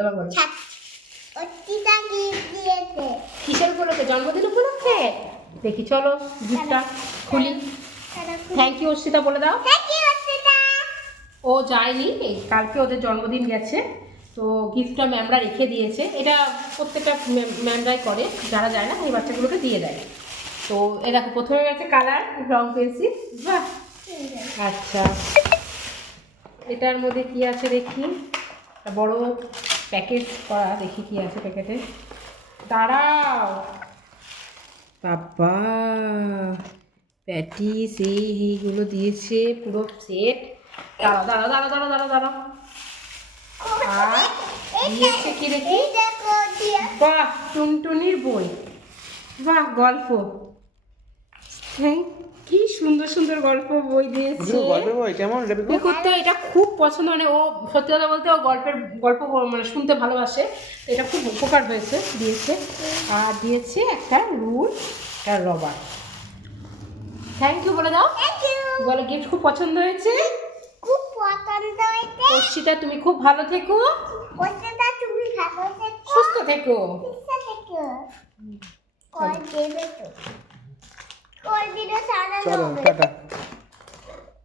এবার বলো অর্চিতা গিফট দিয়েছে। কিসের উপলক্ষে? জন্মদিন উপলক্ষে। দেখি চলো গিফটটা খুলি। থ্যাংক ইউ অর্চিতা বলে দাও। Thank you Archita. ও যায়নি, এই কালকে ওদের জন্মদিন গেছে, তো গিফটটা ম্যামরা রেখে দিয়েছে। এটা প্রত্যেকটা ম্যামরাই করে, যারা যায় না এই বাচ্চাগুলোকে দিয়ে দেয়। তো এ দেখো প্রথমে গেছে কালার রং পেন্সিল। বাহ, আচ্ছা এটার মধ্যে কি আছে দেখি, একটা বড় প্যাকেট করা, দেখি কি আছে প্যাকেটে। দাঁড়াও বাবা, প্যাটিস এইগুলো দিয়েছে পুরো সেট। দাঁড়াও দাঁড়াও দাঁড়াও দাঁড়াও দাঁড়াও দাঁড়াও, আর দিয়েছে কি দেখি, এই দেখো দিয়া। বাহ টুনটুনির বই, বাহ গল্প, হ্যাঁ কি সুন্দর সুন্দর গল্প বই দিয়েছে। গল্পের বই কেমন দেখো তো, এটা খুব পছন্দ, মানে ও সত্যি কথা বলতে ও গল্প মানে শুনতে ভালোবাসে, এটা খুব উপকার হয়েছে দিয়েছে। আর দিয়েছে একটা রুল, একটা রবার। থ্যাংক ইউ বলে দাও। Thank you. বলো গিফট খুব পছন্দ হয়েছে। খুব পছন্দ হয়েছে। অর্চিতা তুমি খুব ভালো থেকো, অর্চিতা তুমি ভালো থেকো, সুস্থ থেকো। সুস্থ থেকো। কল দেবে তো, কল দিলে সারা চলো হবে। টাটা।